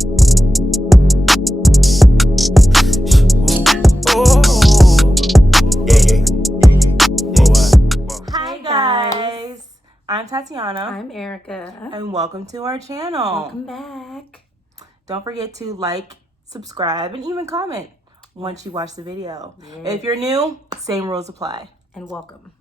Hi guys, I'm Tatiana. I'm Erica. And welcome to our channel. Welcome back. Don't forget to like, subscribe, and even comment once you watch the video. Yes. If you're new, same rules apply. And welcome.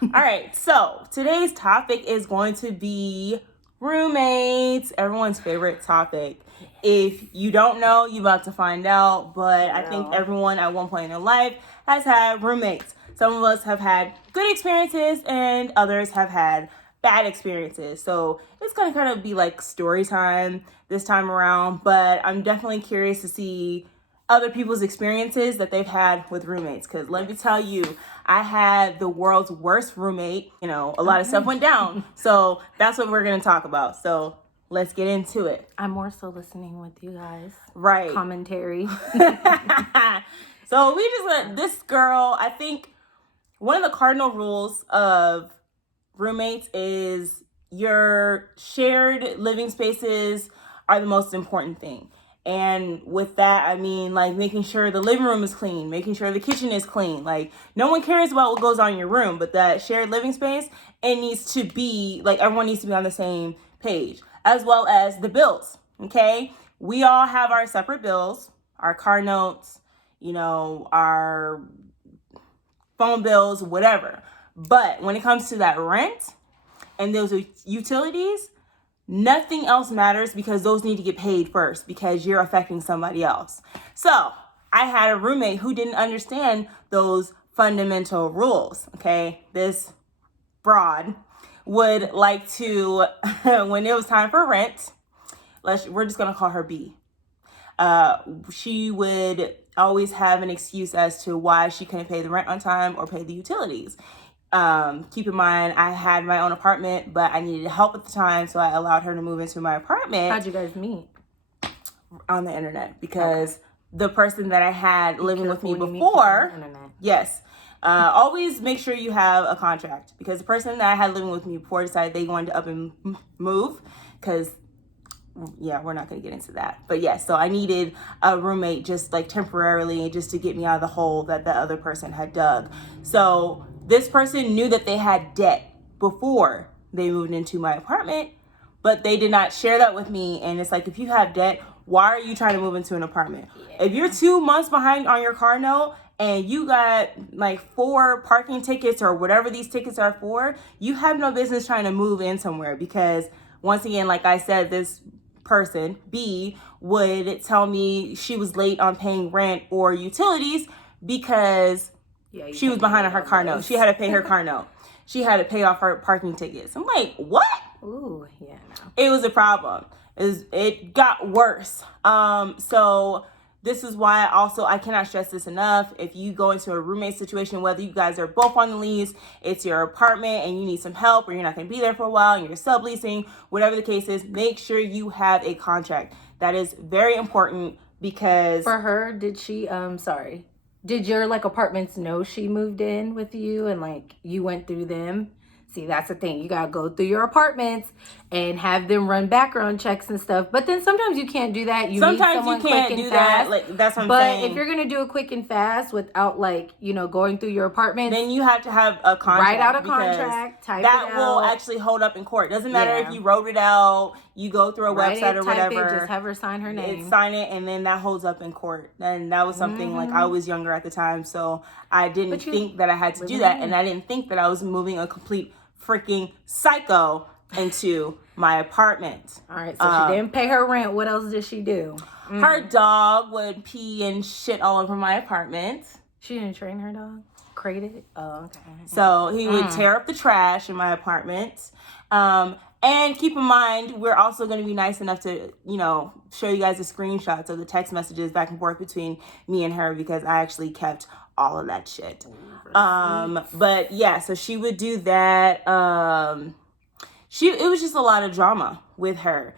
All right, so today's topic is going to be roommates, everyone's favorite topic. If you don't know, you're about to find out, but I think everyone at one point in their life has had roommates. Some of us have had good experiences and others have had bad experiences. So it's going to kind of be like story time this time around, but I'm definitely curious to see other people's experiences that they've had with roommates. Because let me tell you, I had the world's worst roommate. You know, a lot of stuff went down. So that's what we're going to talk about. So let's get into it. I'm more so listening with you guys. Right. Commentary. So we just let this girl, I think one of the cardinal rules of roommates is your shared living spaces are the most important thing. And with that, I mean, like, making sure the living room is clean, making sure the kitchen is clean. Like, no one cares about what goes on in your room, but that shared living space, it needs to be, like, everyone needs to be on the same page, as well as the bills, okay? We all have our separate bills, our car notes, you know, our phone bills, whatever. But when it comes to that rent and those utilities, nothing else matters because those need to get paid first because you're affecting somebody else. So I had a roommate who didn't understand those fundamental rules, okay? This broad would like to, when it was time for rent, we're just going to call her B. She would always have an excuse as to why she couldn't pay the rent on time or pay the utilities. Keep in mind, I had my own apartment, but I needed help at the time, so I allowed her to move into my apartment. How'd you guys meet? On the internet, because the person that I had living with me before, yes, always make sure you have a contract, because the person that I had living with me before decided they wanted to up and move, because yeah, we're not going to get into that. But yes, so I needed a roommate just like temporarily, just to get me out of the hole that the other person had dug. So this person knew that they had debt before they moved into my apartment, but they did not share that with me. And it's like, if you have debt, why are you trying to move into an apartment? Yeah. If you're 2 months behind on your car note and you got like 4 parking tickets or whatever these tickets are for, you have no business trying to move in somewhere, because once again, like I said, this person, B, would tell me she was late on paying rent or utilities because she was behind on her car note. She had to pay her car note. She had to pay off her parking tickets. I'm like, what? Ooh, yeah, no. It was a problem. It got worse. So this is why I cannot stress this enough. If you go into a roommate situation, whether you guys are both on the lease, it's your apartment and you need some help, or you're not going to be there for a while and you're subleasing, whatever the case is, make sure you have a contract. That is very important, because for her, did she, did your like apartments know she moved in with you and like you went through them? See, that's the thing. You got to go through your apartments and have them run background checks and stuff. But then sometimes you can't do that. Sometimes you can't do that. Like, that's what I'm saying. But if you're going to do it quick and fast without, like, you know, going through your apartment, then you have to have a contract. Write out a contract, type it out. That will actually hold up in court. Doesn't matter if you wrote it out, you go through a website or whatever. Just have her sign her name. Sign it, and then that holds up in court. And that was something, like, I was younger at the time, so I didn't think that I had to do that. And I didn't think that I was moving a complete freaking psycho into my apartment. All right, so she didn't pay her rent. What else did she do? Her dog would pee and shit all over my apartment. She didn't train her dog? Crate it? Oh, okay. So he would tear up the trash in my apartment. And keep in mind, we're also going to be nice enough to, you know, show you guys the screenshots of the text messages back and forth between me and her, because I actually kept all of that shit. But yeah, so she would do that. It was just a lot of drama with her.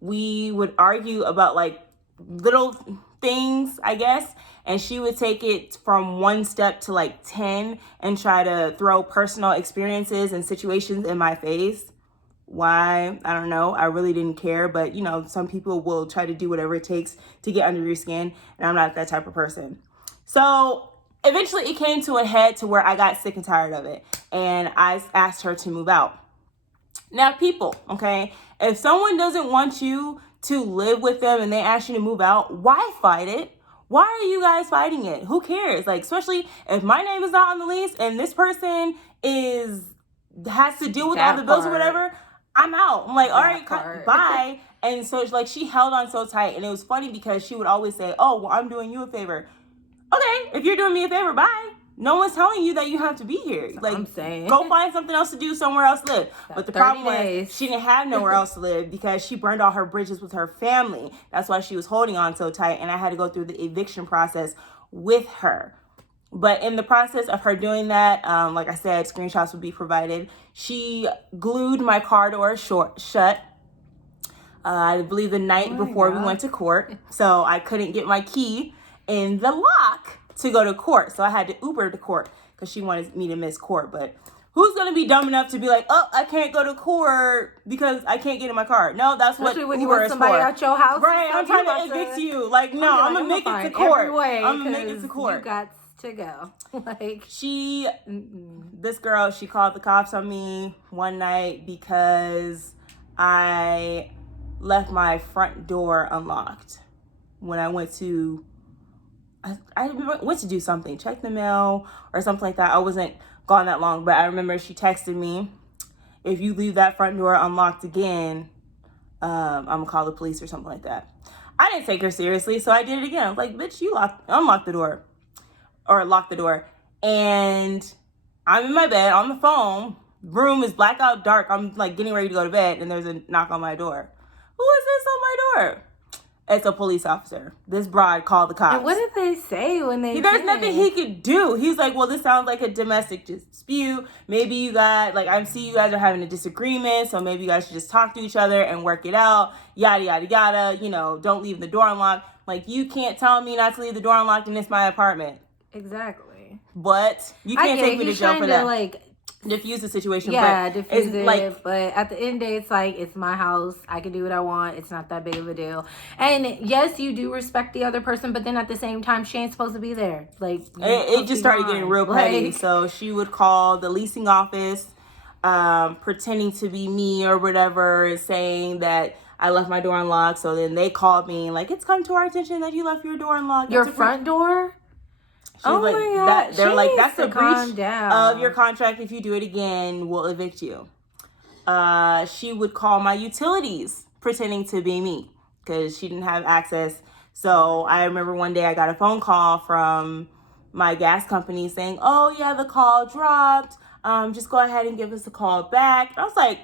We would argue about like little things, I guess, and she would take it from 1 step to like 10 and try to throw personal experiences and situations in my face. Why? I don't know. I really didn't care. But, you know, some people will try to do whatever it takes to get under your skin. And I'm not that type of person. So eventually it came to a head to where I got sick and tired of it. And I asked her to move out. Now, people, okay, if someone doesn't want you to live with them and they ask you to move out, why fight it? Why are you guys fighting it? Who cares? Like, especially if my name is not on the lease and this person has to deal with all the bills or whatever, I'm out. I'm like, all right, bye. And so like she held on so tight, and it was funny because she would always say, oh, well, I'm doing you a favor. Okay, if you're doing me a favor, bye. No one's telling you that you have to be here. Like, I'm saying, go find something else to do, somewhere else to live. But the problem was she didn't have nowhere else to live because she burned all her bridges with her family. That's why she was holding on so tight, and I had to go through the eviction process with her. But in the process of her doing that, like I said, screenshots would be provided. She glued my car door shut. I believe the night before we went to court. So I couldn't get my key in the lock to go to court. So I had to Uber to court because she wanted me to miss court. But who's going to be dumb enough to be like, oh, I can't go to court because I can't get in my car? No, that's what Uber you want somebody out your house. Right, I'm trying to evict you. Like, no, I'm going to make it to court. I'm going to make it to court. You got to go. Like, this girl, she called the cops on me one night because I left my front door unlocked when I went to do something, check the mail or something like that. I wasn't gone that long, but I remember she texted me, if you leave that front door unlocked again, I'm gonna call the police or something like that. I didn't take her seriously, so I did it again. I was like, bitch, you unlock the door or lock the door. And I'm in my bed on the phone. Room is blackout dark. I'm like getting ready to go to bed, and there's a knock on my door. Who is this on my door? It's a police officer. This broad called the cops. And what did they say when they There's nothing he could do. He's like, well, this sounds like a domestic dispute. Maybe you guys, like, I see you guys are having a disagreement, so maybe you guys should just talk to each other and work it out. Yada, yada, yada. You know, don't leave the door unlocked. Like, you can't tell me not to leave the door unlocked and it's my apartment. Exactly. But you can't take me to jail for that. Like, diffuse the situation. Yeah, diffuse it. Like, but at the end of the day, it's like, it's my house. I can do what I want. It's not that big of a deal. And yes, you do respect the other person, but then at the same time, she ain't supposed to be there. Like, it just started getting real petty. So she would call the leasing office, pretending to be me or whatever, saying that I left my door unlocked. So then they called me like, it's come to our attention that you left your door unlocked. Your front door? She's like, my God. They're like, that's a breach of your contract. If you do it again, we'll evict you. She would call my utilities pretending to be me because she didn't have access. So I remember one day I got a phone call from my gas company saying, oh, yeah, the call dropped. Just go ahead and give us a call back. And I was like,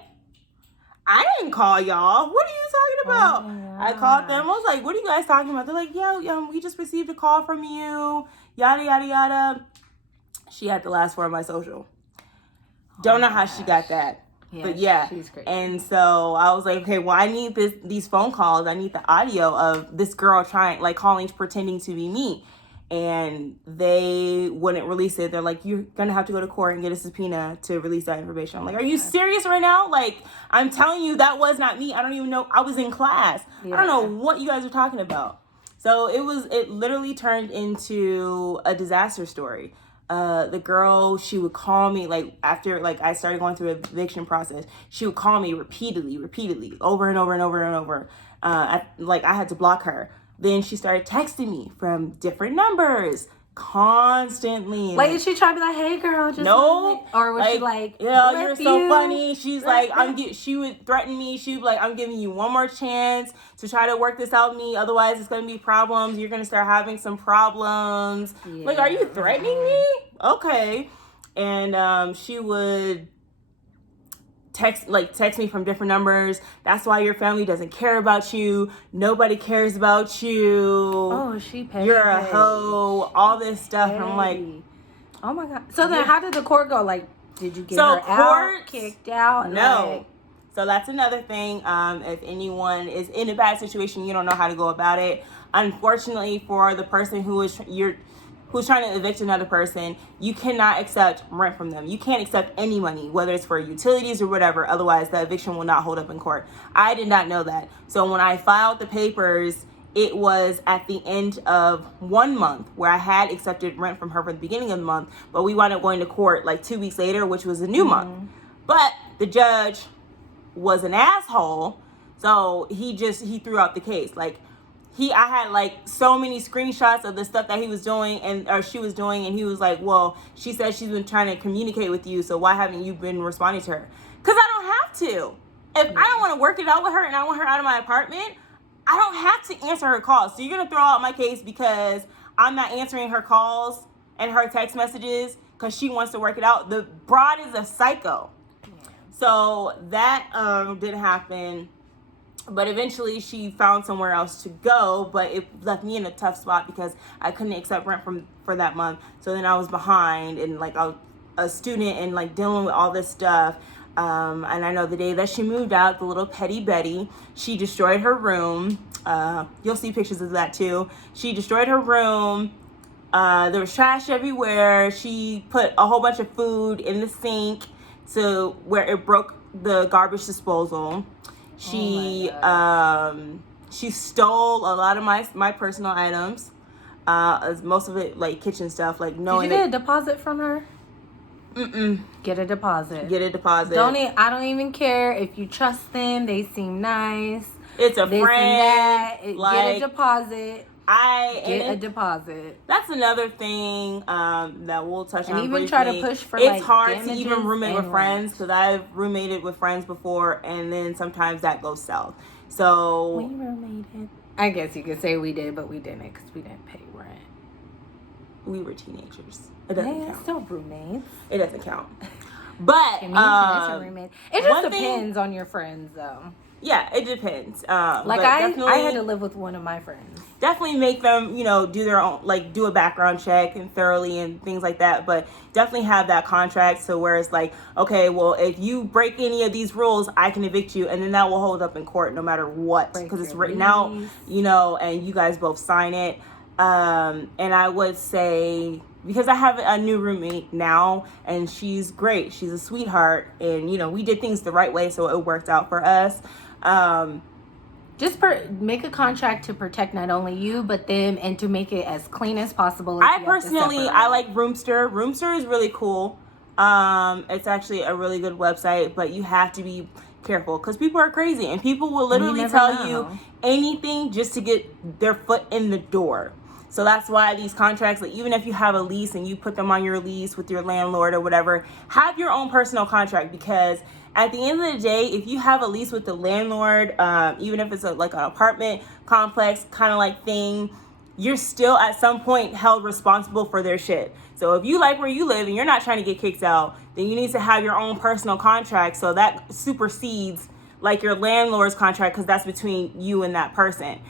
I didn't call y'all. What are you talking about? I called them. I was like, what are you guys talking about? They're like, yeah, we just received a call from you. Yada, yada, yada. She had the last four of my social. Don't know how she got that. Yeah, but yeah. She's crazy. And so I was like, okay, well, I need these phone calls. I need the audio of this girl calling, pretending to be me. And they wouldn't release it. They're like, you're going to have to go to court and get a subpoena to release that information. I'm like, are you serious right now? Like, I'm telling you, that was not me. I don't even know. I was in class. Yeah. I don't know what you guys are talking about. So it literally turned into a disaster story. The girl, she would call me after I started going through a eviction process. She would call me repeatedly, over and over and over and over. I had to block her. Then she started texting me from different numbers constantly. Like, is she trying to be like, hey girl, just no, or was she like, yeah, you're so funny. She's like, she would threaten me. She'd be like, I'm giving you one more chance to try to work this out with me. Otherwise, it's gonna be problems. You're gonna start having some problems. Yeah. Like, are you threatening me? Okay. And she would text me from different numbers. That's why your family doesn't care about you. Nobody cares about you. Oh, she paid. You're a hoe. All this stuff. And I'm like, oh my God. So then how did the court go? Like, did you get her out, kicked out? No. So that's another thing. If anyone is in a bad situation, you don't know how to go about it. Unfortunately, for the person who is who's trying to evict another person, you cannot accept rent from them. You can't accept any money, whether it's for utilities or whatever. Otherwise, the eviction will not hold up in court. I did not know that. So when I filed the papers, it was at the end of 1 month where I had accepted rent from her for the beginning of the month, but we wound up going to court like 2 weeks later, which was a new month. But the judge was an asshole, so he threw out the case. Like, I had like so many screenshots of the stuff that he was doing or she was doing, and he was like, well, she said she's been trying to communicate with you, so why haven't you been responding to her? Because I don't have to. If I don't want to work it out with her and I want her out of my apartment, I don't have to answer her calls. So you're going to throw out my case because I'm not answering her calls and her text messages because she wants to work it out. The broad is a psycho. So that didn't happen. But eventually she found somewhere else to go, but it left me in a tough spot because I couldn't accept rent for that month. So then I was behind and like a student and like dealing with all this stuff. And I know the day that she moved out, the little petty Betty, she destroyed her room. You'll see pictures of that too. She destroyed her room. There was trash everywhere. She put a whole bunch of food in the sink to where it broke the garbage disposal. She stole a lot of my personal items, most of it like kitchen stuff. Like knowing Did you get a deposit from her? Get a deposit. I don't even care if you trust them. They seem nice. It's a friend. Get a deposit. Get a deposit. That's another thing that we'll touch on. And even briefly. try to push for it's hard to even roommate with friends because I've roommated with friends before, and then sometimes that goes south. So we roommated. I guess you could say we did, but we didn't because we didn't pay rent. We were teenagers. It doesn't count. Still roommates. It doesn't count. But it just depends on your friends, though. Yeah, it depends. Like I had to live with one of my friends. Definitely make them, do their own, like do a background check and thoroughly and things like that. But definitely have that contract so where it's like, okay, well, if you break any of these rules, I can evict you, and then that will hold up in court no matter what because it's written out, and you guys both sign it. And I would say, because I have a new roommate now and she's great. She's a sweetheart and, we did things the right way. So it worked out for us. Just make a contract to protect not only you, but them and to make it as clean as possible. I like Roomster. Roomster is really cool. It's actually a really good website, but you have to be careful because people are crazy and people will literally tell you anything just to get their foot in the door. So that's why these contracts, like even if you have a lease and you put them on your lease with your landlord or whatever, have your own personal contract because at the end of the day, if you have a lease with the landlord, even if it's like an apartment complex kind of like thing, you're still at some point held responsible for their shit. So if you like where you live and you're not trying to get kicked out, then you need to have your own personal contract so that supersedes like your landlord's contract because that's between you and that person.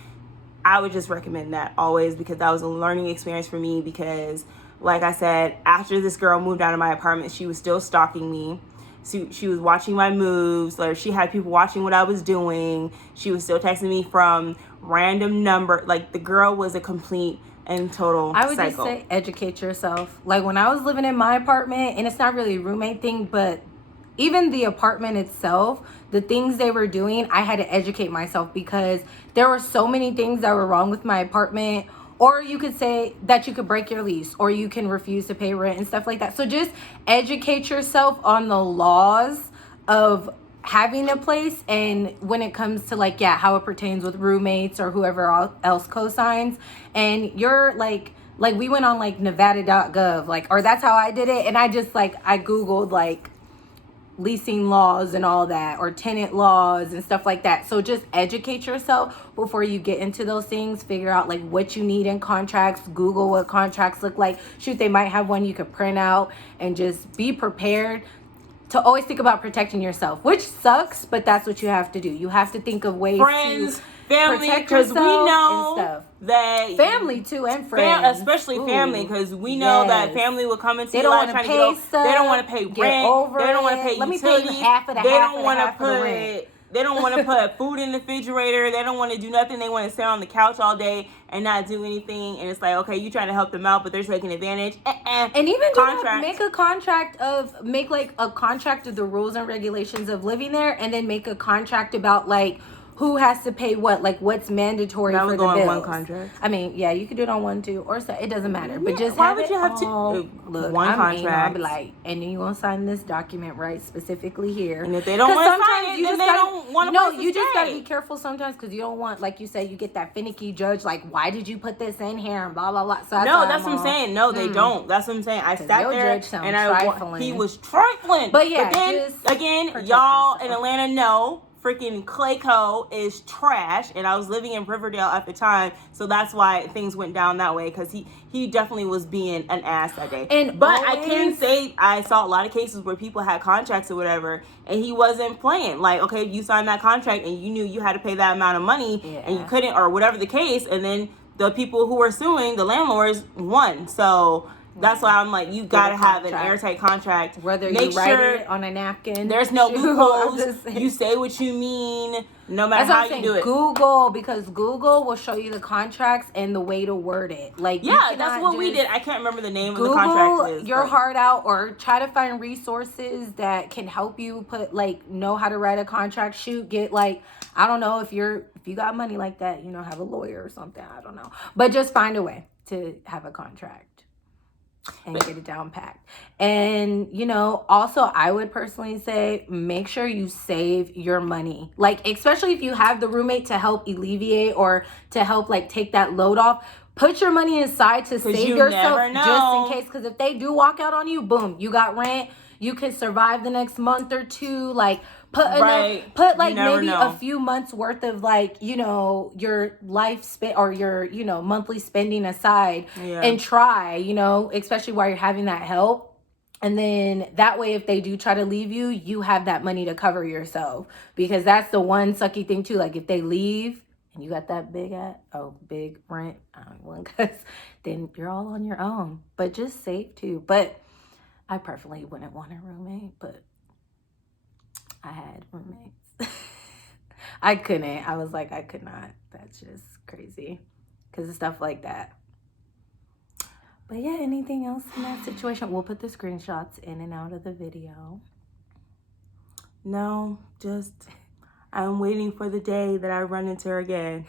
I would just recommend that always because that was a learning experience for me because, like I said, after this girl moved out of my apartment, she was still stalking me. She was watching my moves, or she had people watching what I was doing. She was still texting me from random number. Like, the girl was a complete and total I would psycho. just say educate yourself. Like, when I was living in my apartment, and it's not really a roommate thing, but even the apartment itself, the things they were doing, I had to educate myself because there were so many things that were wrong with my apartment. Or you could say that you could break your lease or you can refuse to pay rent and stuff like that. So just educate yourself on the laws of having a place and when it comes to like, how it pertains with roommates or whoever else co-signs. And you're like we went on like Nevada.gov, or that's how I did it. And I just I Googled leasing laws and all that, or tenant laws and stuff like that. So just educate yourself before you get into those things. Figure out what you need in contracts. Google what contracts look like. Shoot, they might have one you could print out, and just be prepared to always think about protecting yourself, which sucks, but that's what you have to do. You have to think of ways to family, protect because yourself we know and stuff. That family too, and friends, especially family, because we know that family will come into your life trying to get over. They don't want to pay rent. They don't want to pay utilities. Let me pay half of the They half don't of want the to half of the rent. They don't want to put food in the refrigerator. They don't want to do nothing. They want to sit on the couch all day and not do anything. And it's like, okay, you trying to help them out, but they're taking advantage. And even make a contract of the rules and regulations of living there, and then make a contract about like who has to pay what, like what's mandatory for the bills. One contract. I mean, yeah, you could do it on one, two, or so. It doesn't matter. But just why would you have one contract? I'll be like, and then you gonna sign this document right specifically here. And if they don't want to sign it, then they don't want to. No, you just gotta be careful sometimes because you don't want, like you said, you get that finicky judge. Like, why did you put this in here? And blah blah blah. So that's what I'm saying. No, they don't. That's what I'm saying. I sat there and he was trifling. But yeah, then again, y'all in Atlanta know. Freaking Clayco is trash, and I was living in Riverdale at the time, so that's why things went down that way, because he definitely was being an ass that day. But I can say I saw a lot of cases where people had contracts or whatever, and he wasn't playing. Like, okay, you signed that contract and you knew you had to pay that amount of money, and you couldn't, or whatever the case, and then the people who were suing, the landlords, won. So that's why I'm like, you gotta have an airtight contract. Whether you write it on a napkin. There's no loopholes. You say what you mean, no matter how you do it. Because Google will show you the contracts and the way to word it. Like, that's what we did. I can't remember the name of the contract. Google your heart out, or try to find resources that can help you know how to write a contract. Get I don't know if you got money like that, have a lawyer or something. I don't know, but just find a way to have a contract and get it down packed. And also I would personally say, make sure you save your money, like especially if you have the roommate to help alleviate or to help take that load off. Put your money aside to save yourself just in case, because if they do walk out on you, boom, you got rent. You can survive the next month or two. Put maybe a few months worth of your life or your monthly spending aside, and try, especially while you're having that help. And then that way, if they do try to leave you, you have that money to cover yourself, because that's the one sucky thing too. Like, if they leave and you got that big rent, then you're all on your own. But just save too. But I personally wouldn't want a roommate, but I had roommates. I couldn't. I was like, I could not. That's just crazy because of stuff like that. But yeah, anything else in that situation? We'll put the screenshots in and out of the video. No, just I'm waiting for the day that I run into her again.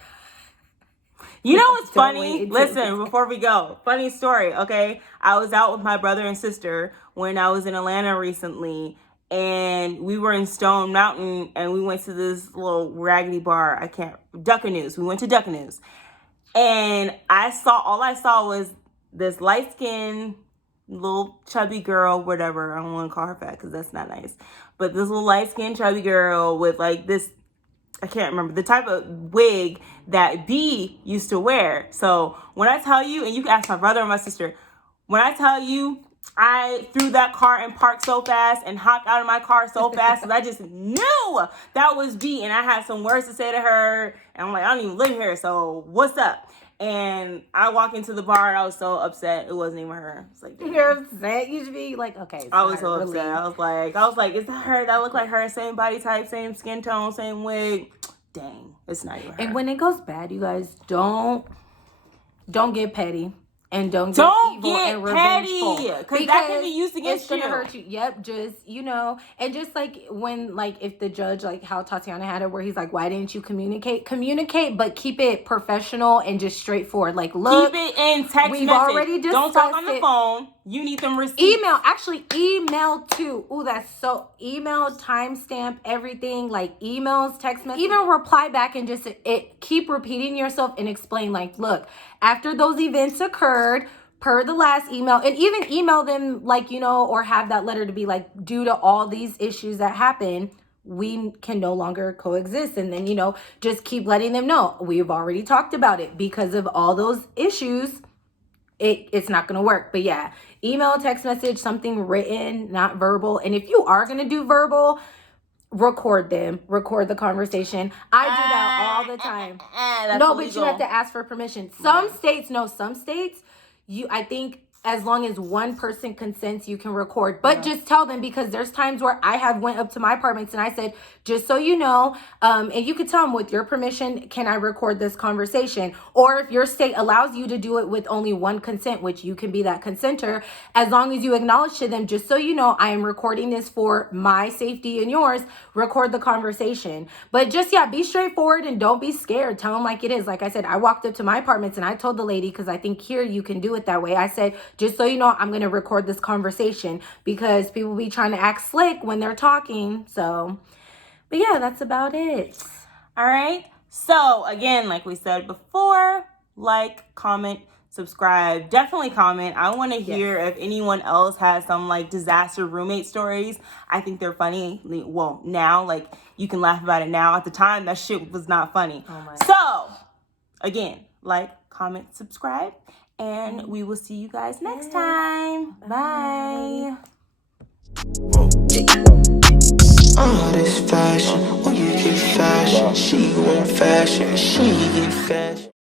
You know what's funny? Listen, before we go, funny story, okay? I was out with my brother and sister when I was in Atlanta recently, and we were in Stone Mountain, and we went to this little raggedy bar. Duckanoo's. We went to Duckanoo's, and all I saw was this light-skinned little chubby girl, whatever. I don't want to call her fat because that's not nice. But this little light-skinned chubby girl with this, I can't remember, the type of wig that B used to wear. So when I tell you, and you can ask my brother and my sister, when I tell you I threw that car and parked so fast and hopped out of my car so fast because I just knew that was B, and I had some words to say to her, and I'm like, I don't even live here, so what's up? And I walk into the bar and I was so upset. It wasn't even her. It's like, you're upset? You should be like, okay. I was so upset. I was like, is that her? That look like her? Same body type, same skin tone, same wig. Dang, it's not even her. And when it goes bad, you guys, don't get petty. And don't get evil and revengeful. Because that can be used against you. It's going to hurt you. Yep, just, and just when, if the judge, how Tatiana had it, where he's like, why didn't you communicate? Communicate, but keep it professional and just straightforward. Look. Keep it in text message. Already discussed. Don't talk on the phone. You need them receipts. Email too. Ooh, email, timestamp, everything, emails, text messages. Even reply back and just keep repeating yourself and explain, look, after those events occurred, per the last email, and even email them, or have that letter to be due to all these issues that happen, we can no longer coexist. And then, just keep letting them know, we've already talked about it because of all those issues. It's not going to work. But yeah, email, text message, something written, not verbal. And if you are going to do verbal, record the conversation. I do that all the time. But you have to ask for permission. Some states, I think as long as one person consents, you can record. But just tell them, because there's times where I have went up to my apartments and I said, just so you know, and you could tell them, with your permission, can I record this conversation? Or if your state allows you to do it with only one consent, which you can be that consenter, as long as you acknowledge to them, just so you know, I am recording this for my safety and yours, record the conversation. But just, yeah, be straightforward and don't be scared. Tell them like it is. Like I said, I walked up to my apartments and I told the lady, because I think here you can do it that way. I said, just so you know, I'm going to record this conversation, because people be trying to act slick when they're talking. So, but yeah, that's about it. All right. So again, like we said before, like, comment, subscribe. Definitely comment. I want to hear if anyone else has some like disaster roommate stories. I think they're funny. Well, now, like, you can laugh about it now. At the time, that shit was not funny. Oh my. So again, like, comment, subscribe, and we will see you guys next time. Bye. All this fashion, when you get fashion, she want fashion, she get fashion.